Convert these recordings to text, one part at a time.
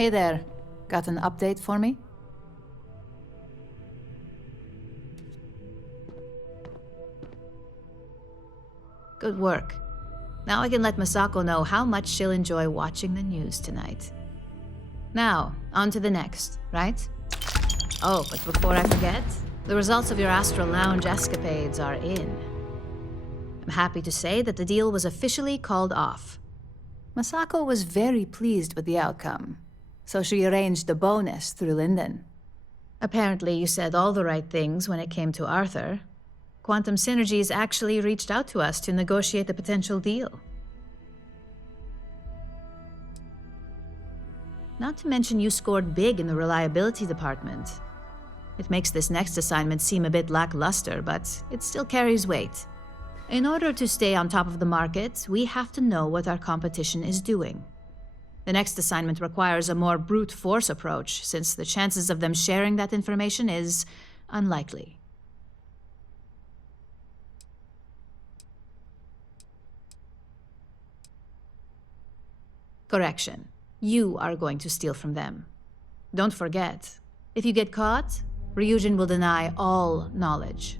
Hey there. Got an update for me? Good work. Now I can let Masako know how much she'll enjoy watching the news tonight. Now, on to the next, right? Oh, but before I forget, the results of your Astral Lounge escapades are in. I'm happy to say that the deal was officially called off. Masako was very pleased with the outcome, so she arranged a bonus through Linden. Apparently, you said all the right things when it came to Arthur. Quantum Synergies actually reached out to us to negotiate the potential deal. Not to mention you scored big in the reliability department. It makes this next assignment seem a bit lackluster, but it still carries weight. In order to stay on top of the market, we have to know what our competition is doing. The next assignment requires a more brute force approach, since the chances of them sharing that information is unlikely. Correction. You are going to steal from them. Don't forget, if you get caught, Ryujin will deny all knowledge.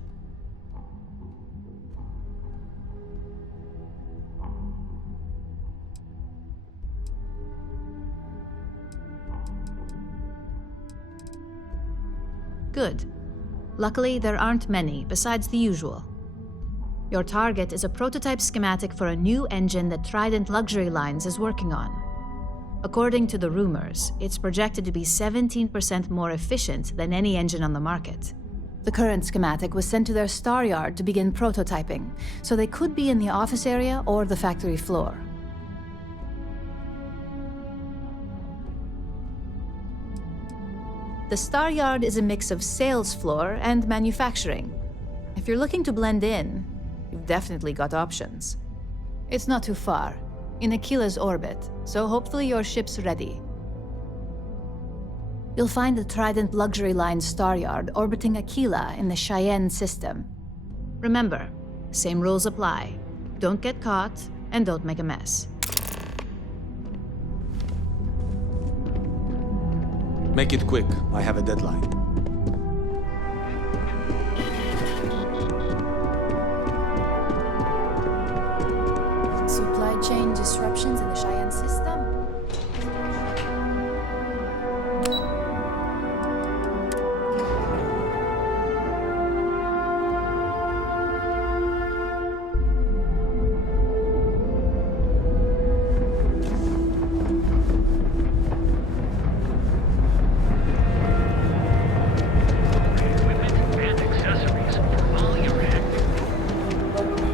Good. Luckily, there aren't many besides the usual. Your target is a prototype schematic for a new engine that Trident Luxury Lines is working on. According to the rumors, it's projected to be 17% more efficient than any engine on the market. The current schematic was sent to their star yard to begin prototyping, so they could be in the office area or the factory floor. The star yard is a mix of sales floor and manufacturing. If you're looking to blend in, you've definitely got options. It's not too far, in Aquila's orbit, so hopefully your ship's ready. You'll find the Trident Luxury Line star yard orbiting Aquila in the Cheyenne system. Remember, same rules apply. Don't get caught, and don't make a mess. Make it quick. I have a deadline. Supply chain disruptions in the Cheyenne system?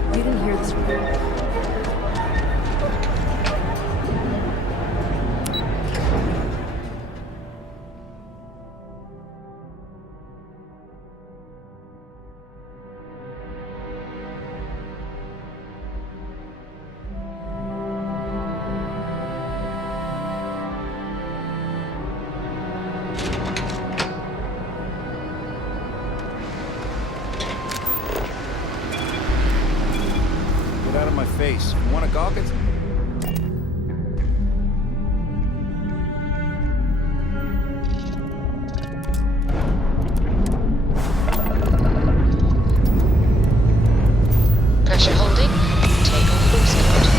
You didn't hear this report. Get out of my face. You want a gawk it? Pressure holding. Take off boost code.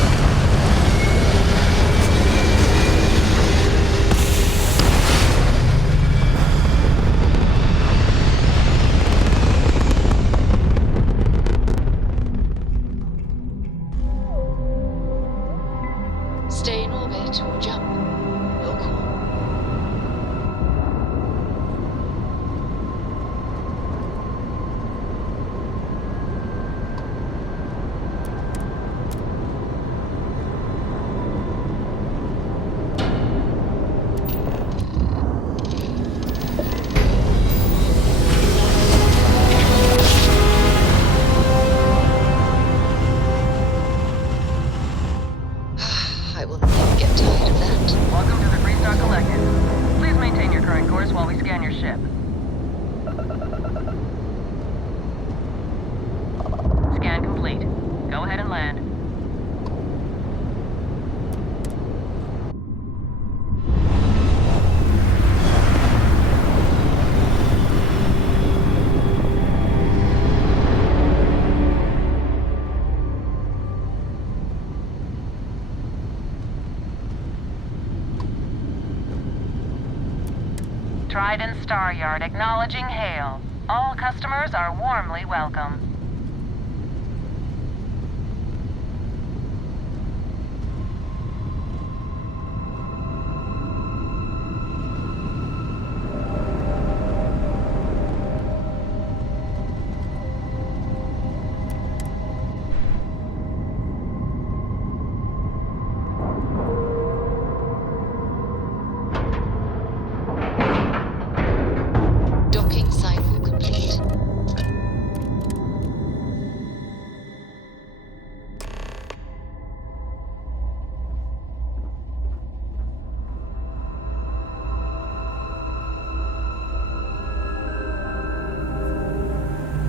Stay in orbit or jump. Your call. I will never get tired of that. Welcome to the Freestar Collective. Please maintain your current course while we scan your ship. Scan complete. Go ahead and land. Trident Star Yard acknowledging hail. All customers are warmly welcome. Docking cycle complete.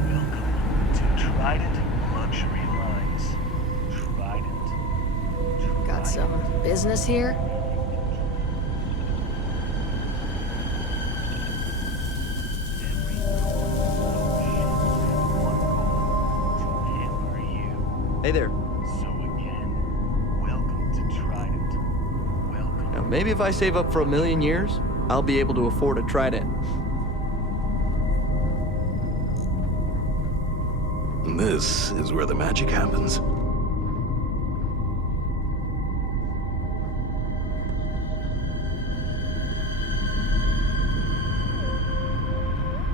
Welcome to Trident Luxury Lines. Got some business here? Hey there. So again, welcome to Trident. Welcome. Now, maybe if I save up for 1,000,000 years, I'll be able to afford a Trident. This is where the magic happens.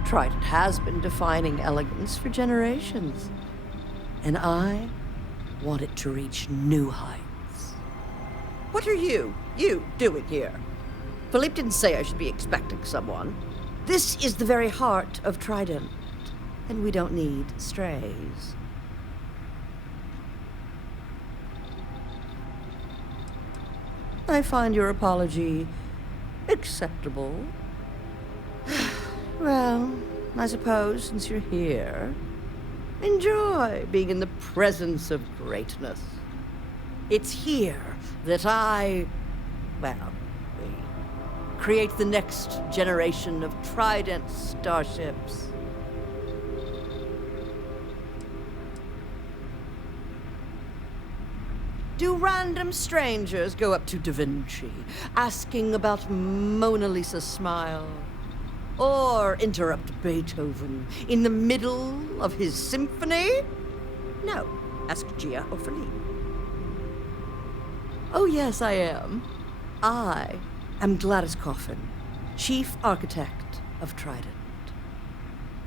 Trident has been defining elegance for generations. And I want it to reach new heights. What are you doing here? Philippe didn't say I should be expecting someone. This is the very heart of Trident, and we don't need strays. I find your apology acceptable. Well, I suppose since you're here, enjoy being in the presence of greatness. It's here that we create the next generation of Trident starships. Do random strangers go up to Da Vinci, asking about Mona Lisa's smile? Or interrupt Beethoven in the middle of his symphony? No. Ask Gia or Philippe. Oh, yes, I am. I am Gladys Coffin, Chief Architect of Trident.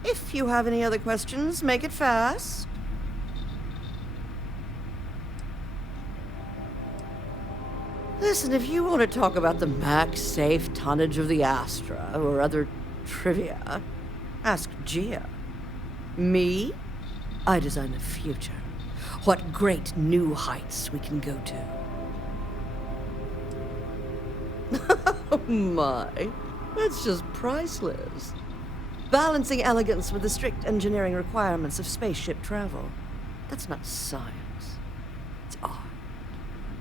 If you have any other questions, make it fast. Listen, if you want to talk about the max safe tonnage of the Astra or other trivia, ask Gia. Me? I design the future. What great new heights we can go to. Oh my, that's just priceless. Balancing elegance with the strict engineering requirements of spaceship travel. That's not science. It's art.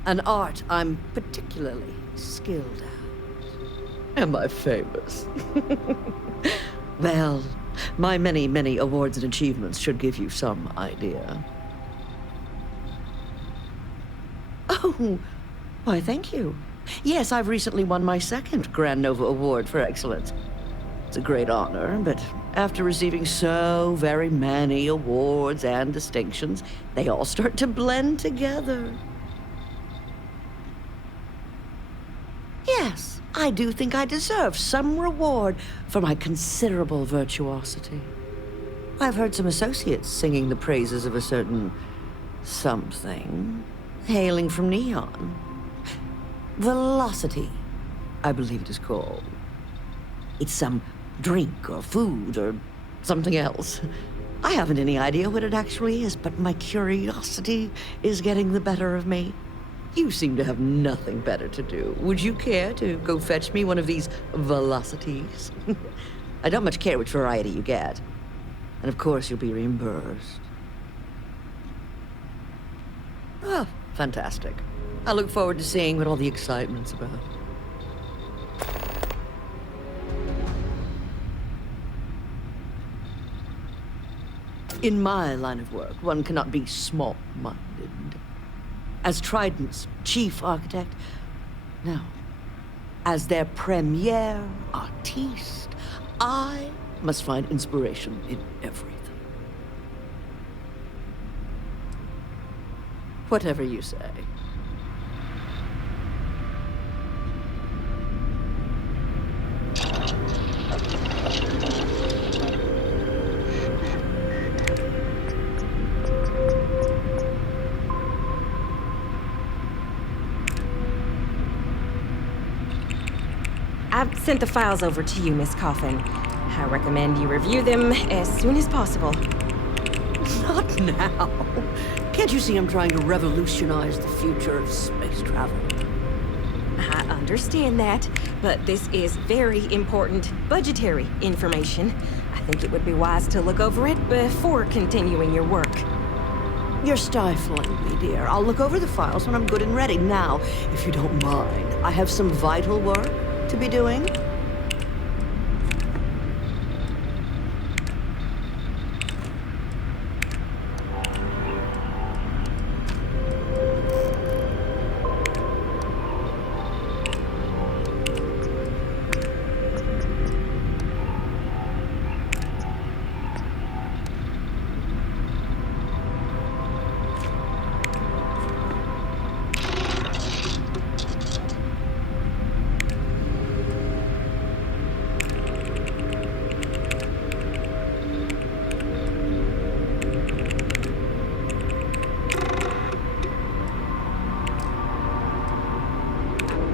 An art I'm particularly skilled at. Am I famous? Well, my many, many awards and achievements should give you some idea. Oh, why, thank you. Yes, I've recently won my second Grand Nova Award for excellence. It's a great honor, but after receiving so very many awards and distinctions, they all start to blend together. Yes, I do think I deserve some reward for my considerable virtuosity. I've heard some associates singing the praises of a certain something, hailing from Neon. Velocity, I believe it is called. It's some drink or food or something else. I haven't any idea what it actually is, but my curiosity is getting the better of me. You seem to have nothing better to do. Would you care to go fetch me one of these velocities? I don't much care which variety you get. And of course you'll be reimbursed. Oh, fantastic. I look forward to seeing what all the excitement's about. In my line of work, one cannot be small-minded. As Trident's chief architect, no. As their premier artiste, I must find inspiration in everything. Whatever you say. I've sent the files over to you, Miss Coffin. I recommend you review them as soon as possible. Not now. Can't you see I'm trying to revolutionize the future of space travel? I understand that, but this is very important budgetary information. I think it would be wise to look over it before continuing your work. You're stifling me, dear. I'll look over the files when I'm good and ready. Now, if you don't mind, I have some vital work to be doing.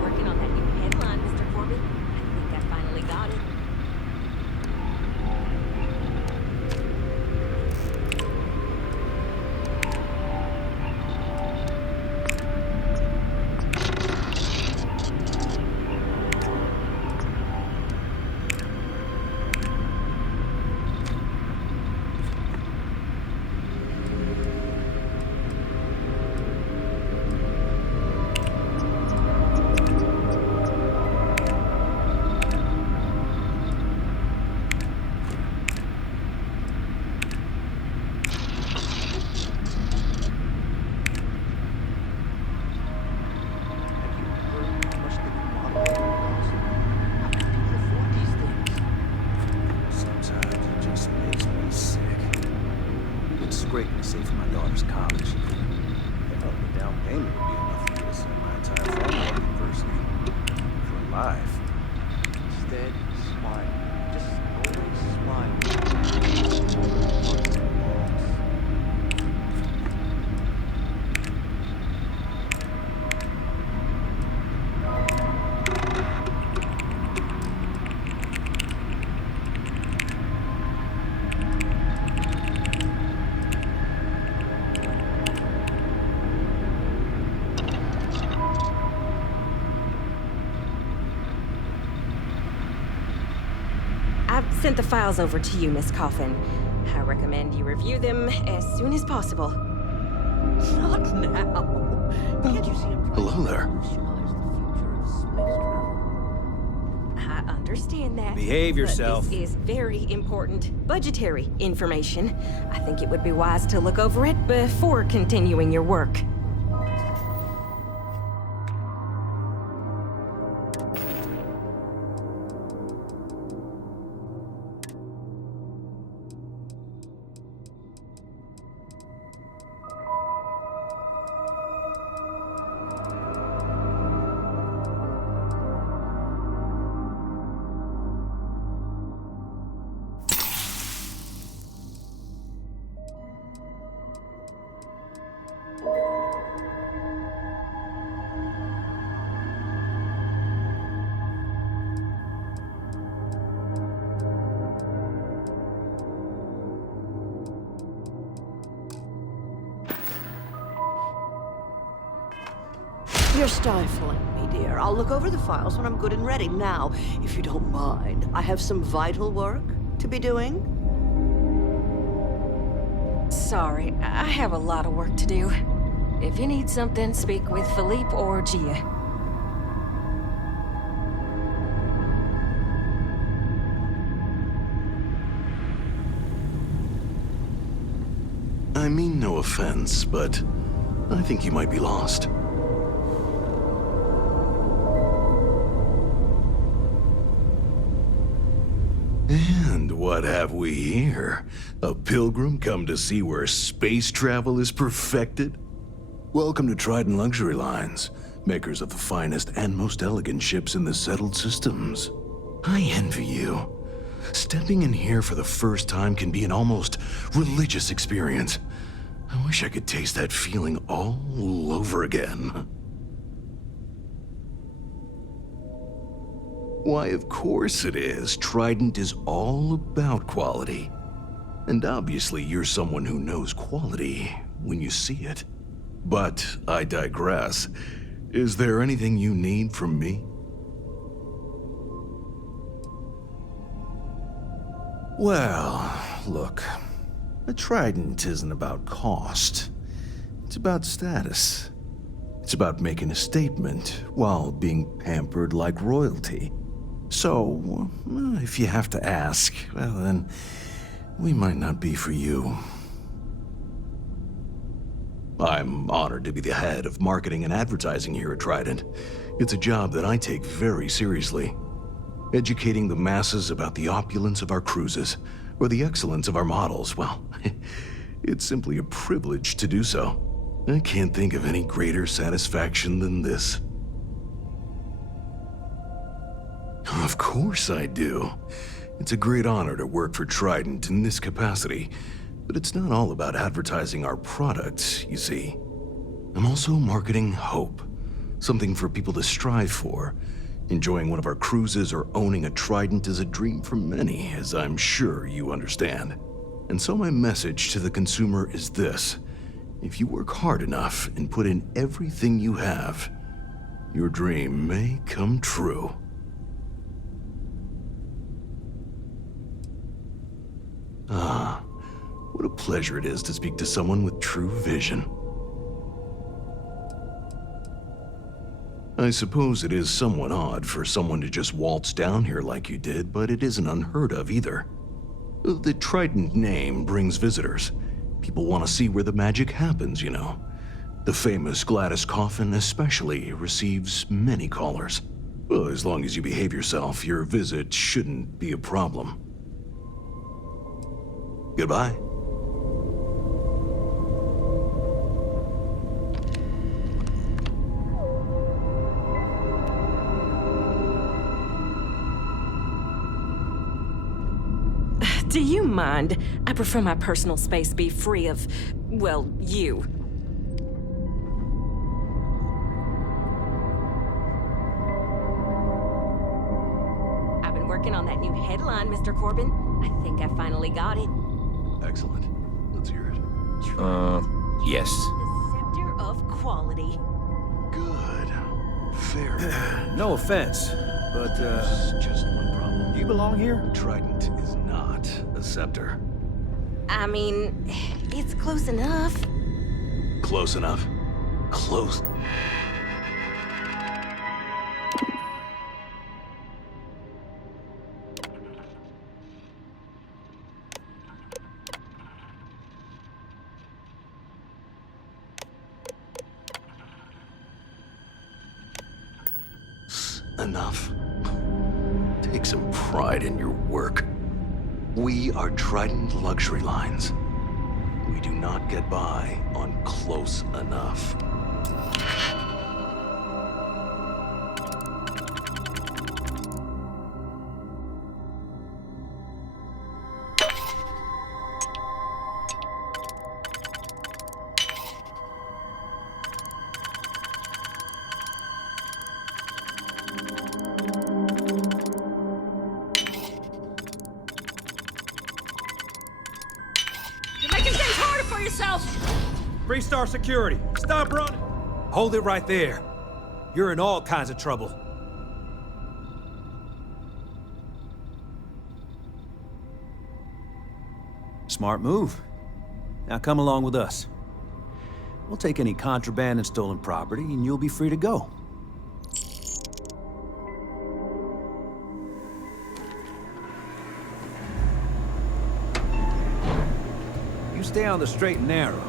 Working on that new headline, Mr. Corbett. I think I finally got it. Sometimes it just makes me sick. It's scraping to save for my daughter's college. Hell, the down payment would be enough for me to send my entire family to university. For life. Instead, smile. Just always smile. I've sent the files over to you, Miss Coffin. I recommend you review them as soon as possible. Not now. Can't you see I'm trying Hello to there. revolutionize the future of space travel? I understand that. Behave but yourself. This is very important budgetary information. I think it would be wise to look over it before continuing your work. You're stifling me, dear. I'll look over the files when I'm good and ready. Now, if you don't mind, I have some vital work to be doing. Sorry, I have a lot of work to do. If you need something, speak with Philippe or Gia. I mean no offense, but I think you might be lost. And what have we here? A pilgrim come to see where space travel is perfected? Welcome to Trident Luxury Lines, makers of the finest and most elegant ships in the settled systems. I envy you. Stepping in here for the first time can be an almost religious experience. I wish I could taste that feeling all over again. Why, of course it is. Trident is all about quality. And obviously you're someone who knows quality when you see it. But I digress. Is there anything you need from me? Well, look. A Trident isn't about cost. It's about status. It's about making a statement while being pampered like royalty. So, if you have to ask, well then, we might not be for you. I'm honored to be the head of marketing and advertising here at Trident. It's a job that I take very seriously. Educating the masses about the opulence of our cruises, or the excellence of our models, well, it's simply a privilege to do so. I can't think of any greater satisfaction than this. Of course I do. It's a great honor to work for Trident in this capacity, but it's not all about advertising our products, you see. I'm also marketing hope, something for people to strive for. Enjoying one of our cruises or owning a Trident is a dream for many, as I'm sure you understand. And so my message to the consumer is this: if you work hard enough and put in everything you have, your dream may come true. Ah, what a pleasure it is to speak to someone with true vision. I suppose it is somewhat odd for someone to just waltz down here like you did, but it isn't unheard of either. The Trident name brings visitors. People want to see where the magic happens, you know. The famous Gladys Coffin especially receives many callers. Well, as long as you behave yourself, your visit shouldn't be a problem. Goodbye. Do you mind? I prefer my personal space be free of, well, you. I've been working on that new headline, Mr. Corbin. I think I finally got it. Excellent. Let's hear it. Yes. The scepter of quality. Good. Very good. No offense, but, There's just one problem. do you belong here? Trident is not a scepter. I mean, it's close enough. Close enough. Close. Enough. Take some pride in your work. We are Trident Luxury Lines. We do not get by on close enough. Freestar Security, stop running! Hold it right there. You're in all kinds of trouble. Smart move. Now come along with us. We'll take any contraband and stolen property, and you'll be free to go. You stay on the straight and narrow.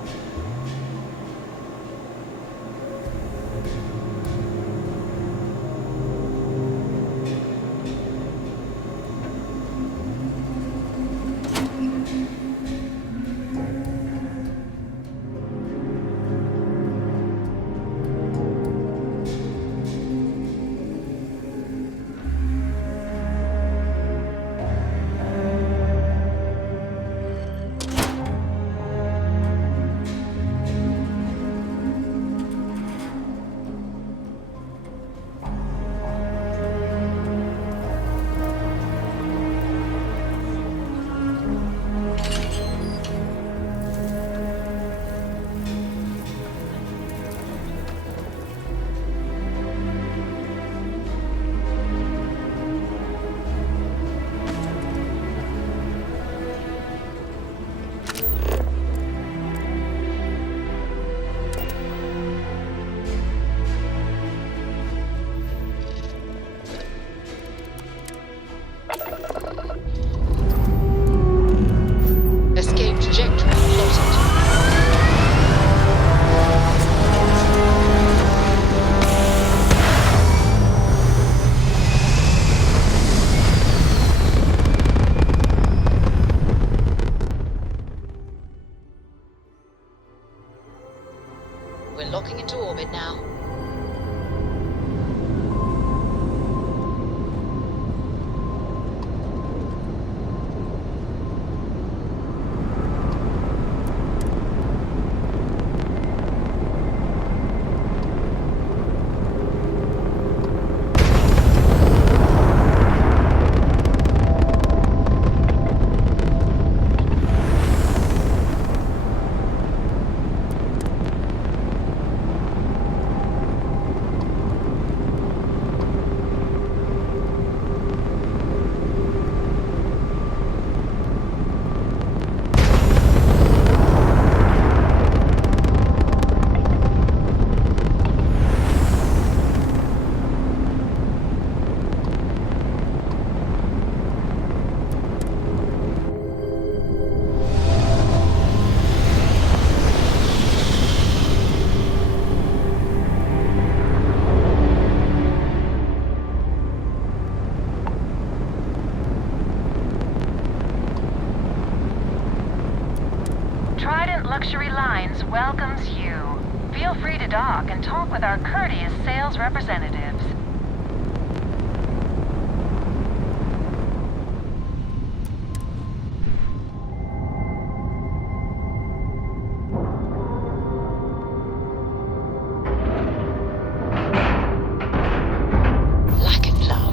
Luxury Lines welcomes you. Feel free to dock and talk with our courteous sales representatives. Lack of love.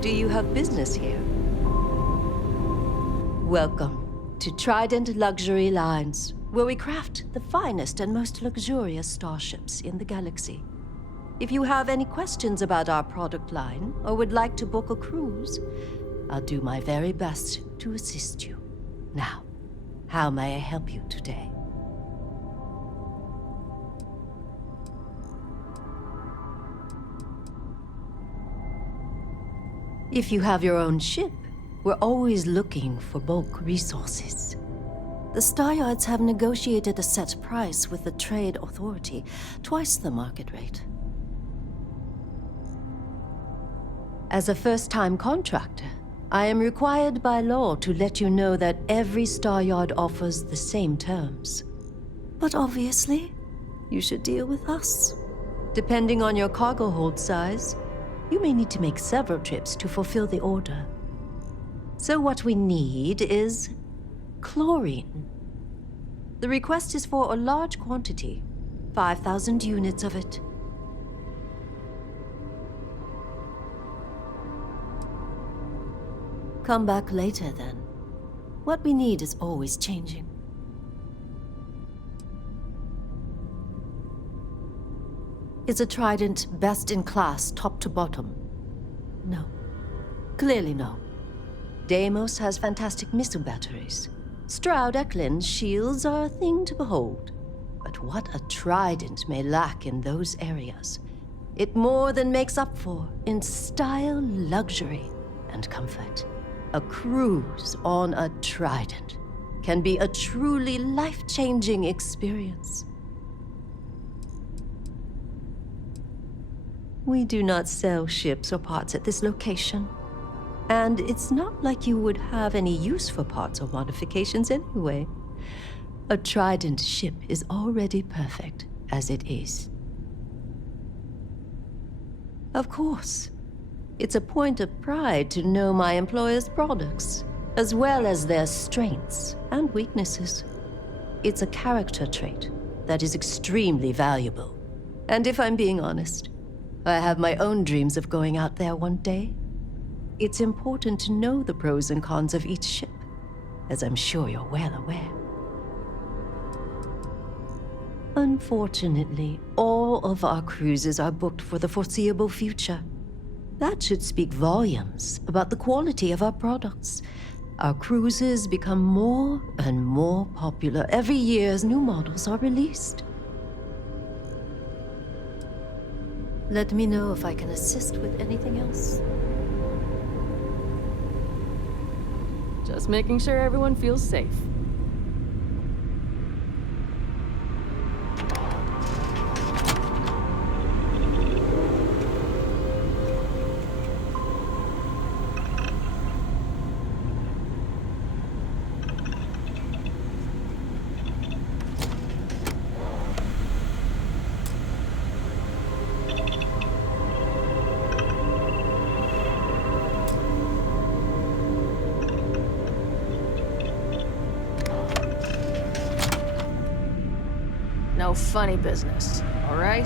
Do you have business here? Welcome to Trident Luxury Lines, where we craft the finest and most luxurious starships in the galaxy. If you have any questions about our product line or would like to book a cruise, I'll do my very best to assist you. Now, how may I help you today? If you have your own ship, we're always looking for bulk resources. The Star Yards have negotiated a set price with the Trade Authority, twice the market rate. As a first-time contractor, I am required by law to let you know that every Star Yard offers the same terms. But obviously, you should deal with us. Depending on your cargo hold size, you may need to make several trips to fulfill the order. So what we need is chlorine. The request is for a large quantity, 5,000 units of it. Come back later, then. What we need is always changing. Is a Trident best in class, top to bottom? No. Clearly no. Deimos has fantastic missile batteries. Stroud Eklund's shields are a thing to behold. But what a Trident may lack in those areas, it more than makes up for in style, luxury, and comfort. A cruise on a Trident can be a truly life-changing experience. We do not sell ships or parts at this location. And it's not like you would have any use for parts or modifications anyway. A Trident ship is already perfect as it is. Of course, it's a point of pride to know my employer's products, as well as their strengths and weaknesses. It's a character trait that is extremely valuable. And if I'm being honest, I have my own dreams of going out there one day. It's important to know the pros and cons of each ship, as I'm sure you're well aware. Unfortunately, all of our cruises are booked for the foreseeable future. That should speak volumes about the quality of our products. Our cruises become more and more popular every year as new models are released. Let me know if I can assist with anything else. Just making sure everyone feels safe. No funny business, all right?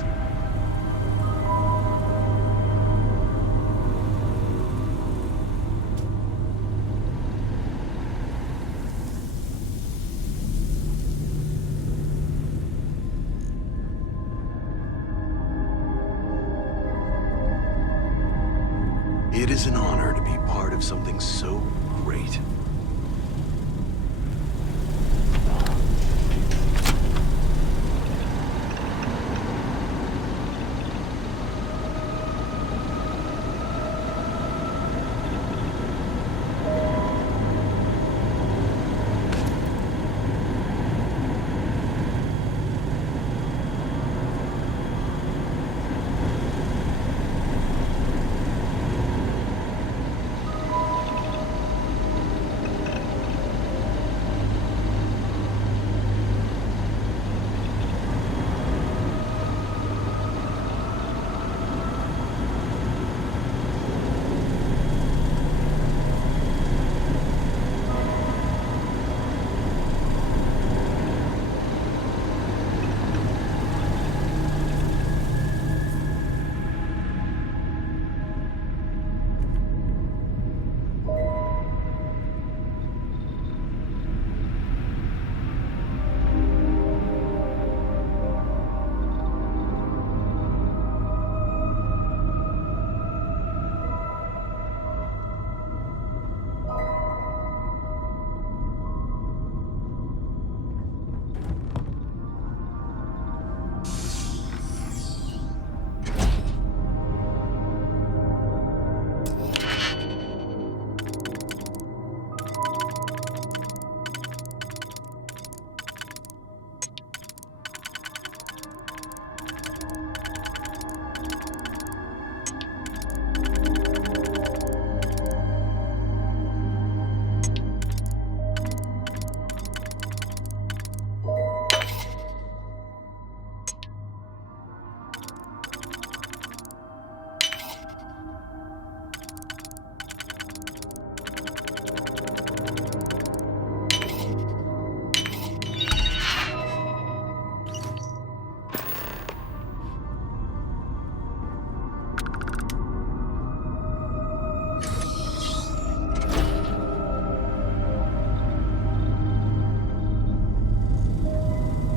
It is an honor to be part of something so great.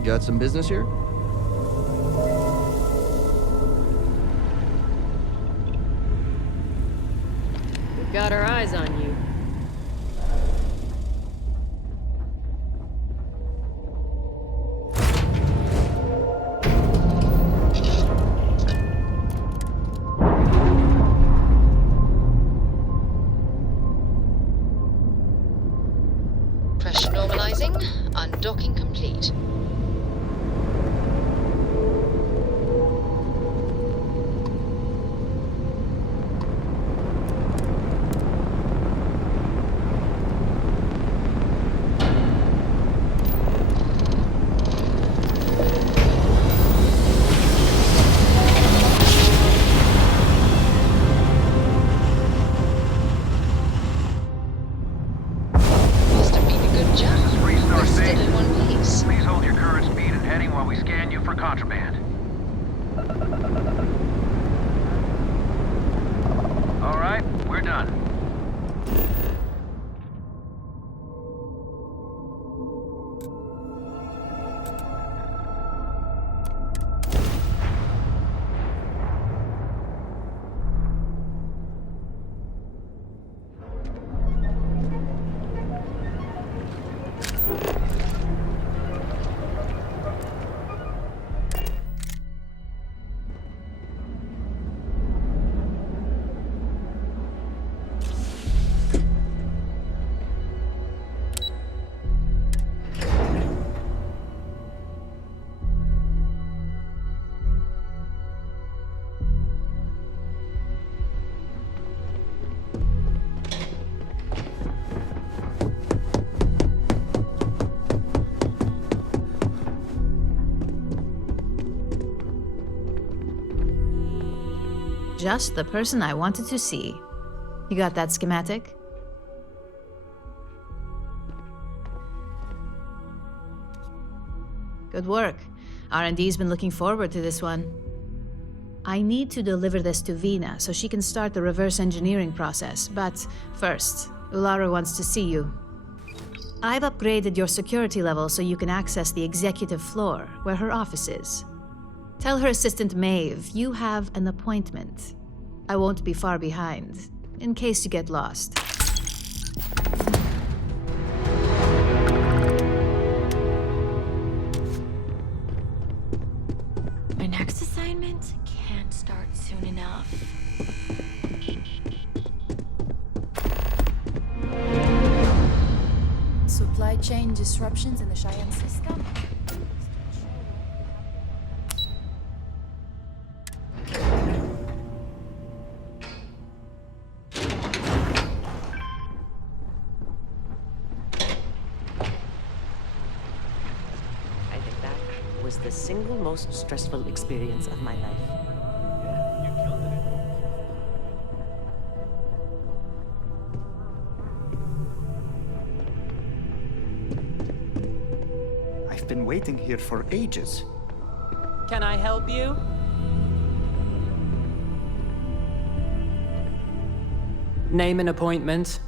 Got some business here? We've got our eyes on you. Pressure normalizing. Undocking complete. Must have been a good job. This is Freestar Rested State. in one piece. Please hold your current speed and heading while we scan you for contraband. All right, we're done. Just the person I wanted to see. You got that schematic? Good work. R&D's been looking forward to this one. I need to deliver this to Vina so she can start the reverse engineering process, but first, Ularu wants to see you. I've upgraded your security level so you can access the executive floor, where her office is. Tell her assistant Maeve you have an appointment. I won't be far behind, in case you get lost. My next assignment can't start soon enough. Supply chain disruptions in the Cheyenne system? I think that was the single most stressful experience of my life. I've been waiting here for ages. Can I help you? Name an appointment.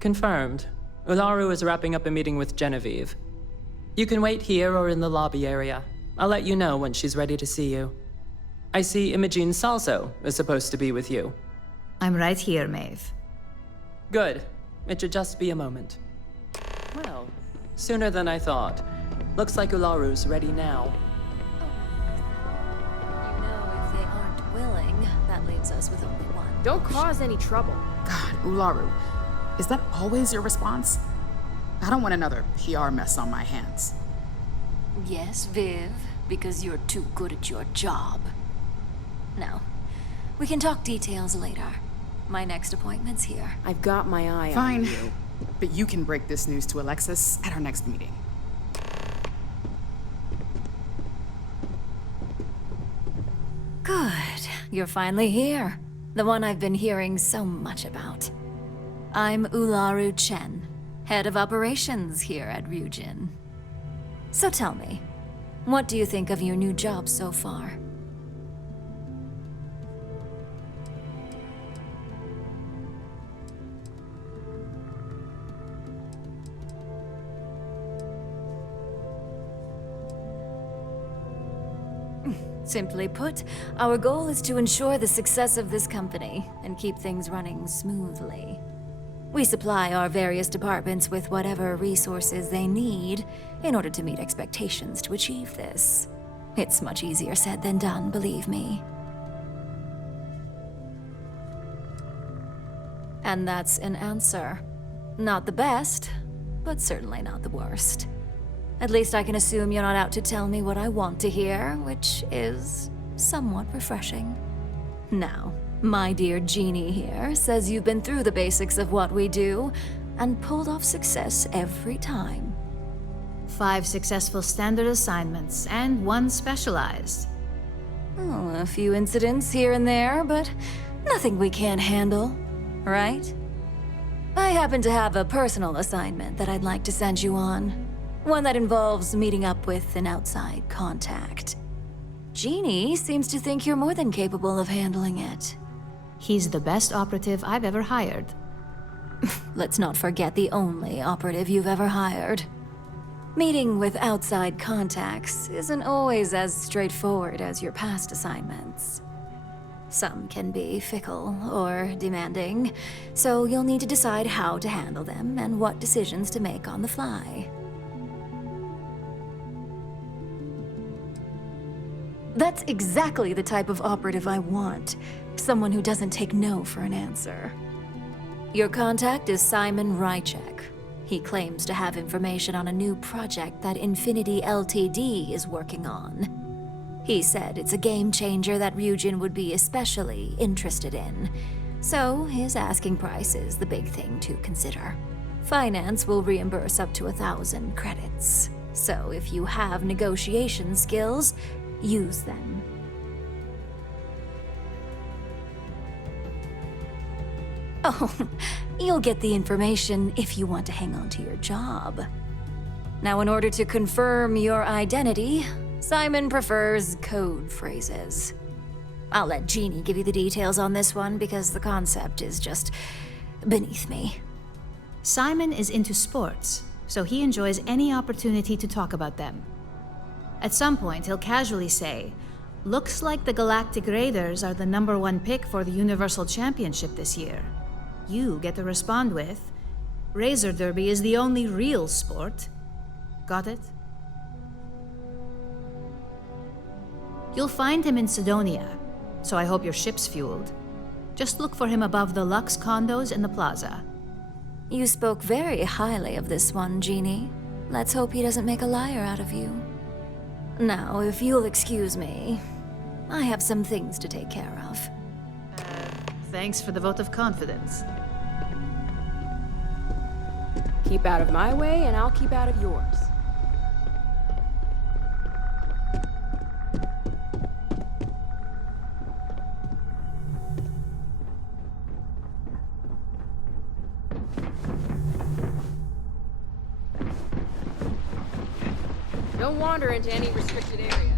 Confirmed. Ularu is wrapping up a meeting with Genevieve. You can wait here or in the lobby area. I'll let you know when she's ready to see you. I see Imogene Salso is supposed to be with you. I'm right here, Maeve. Good. It should just be a moment. Well, sooner than I thought. Looks like Ularu's ready now. You know, if they aren't willing, that leaves us with only one. Don't cause any trouble. God, Ularu. Is that always your response? I don't want another PR mess on my hands. Yes, Viv, because you're too good at your job. Now, we can talk details later. My next appointment's here. I've got my eye Fine, on you. but you can break this news to Alexis at our next meeting. Good. You're finally here. The one I've been hearing so much about. I'm Ularu Chen, head of operations here at Ryujin. So tell me, what do you think of your new job so far? Simply put, our goal is to ensure the success of this company and keep things running smoothly. We supply our various departments with whatever resources they need in order to meet expectations to achieve this. It's much easier said than done, believe me. And that's an answer. Not the best, but certainly not the worst. At least I can assume you're not out to tell me what I want to hear, which is somewhat refreshing. Now, my dear Jeannie here says you've been through the basics of what we do and pulled off success every time. 5 successful standard assignments and 1 specialized. Oh, a few incidents here and there, but nothing we can't handle, right? I happen to have a personal assignment that I'd like to send you on. One that involves meeting up with an outside contact. Jeannie seems to think you're more than capable of handling it. He's the best operative I've ever hired. Let's not forget the only operative you've ever hired. Meeting with outside contacts isn't always as straightforward as your past assignments. Some can be fickle or demanding, so you'll need to decide how to handle them and what decisions to make on the fly. That's exactly the type of operative I want. Someone who doesn't take no for an answer. Your contact is Simon Rychek. He claims to have information on a new project that Infinity Ltd. Is working on. He said it's a game changer that Ryujin would be especially interested in. So his asking price is the big thing to consider. Finance will reimburse up to 1,000 credits. So if you have negotiation skills, use them. Oh, you'll get the information if you want to hang on to your job. Now, in order to confirm your identity, Simon prefers code phrases. I'll let Jeannie give you the details on this one because the concept is just beneath me. Simon is into sports, so he enjoys any opportunity to talk about them. At some point, he'll casually say, "Looks like the Galactic Raiders are the #1 pick for the Universal Championship this year." You get to respond with, "Razor Derby is the only real sport." Got it? You'll find him in Sidonia, so I hope your ship's fueled. Just look for him above the Lux condos in the plaza. You spoke very highly of this one, Jeannie. Let's hope he doesn't make a liar out of you. Now, if you'll excuse me, I have some things to take care of. Thanks for the vote of confidence. Keep out of my way, and I'll keep out of yours. Don't wander into any restricted area.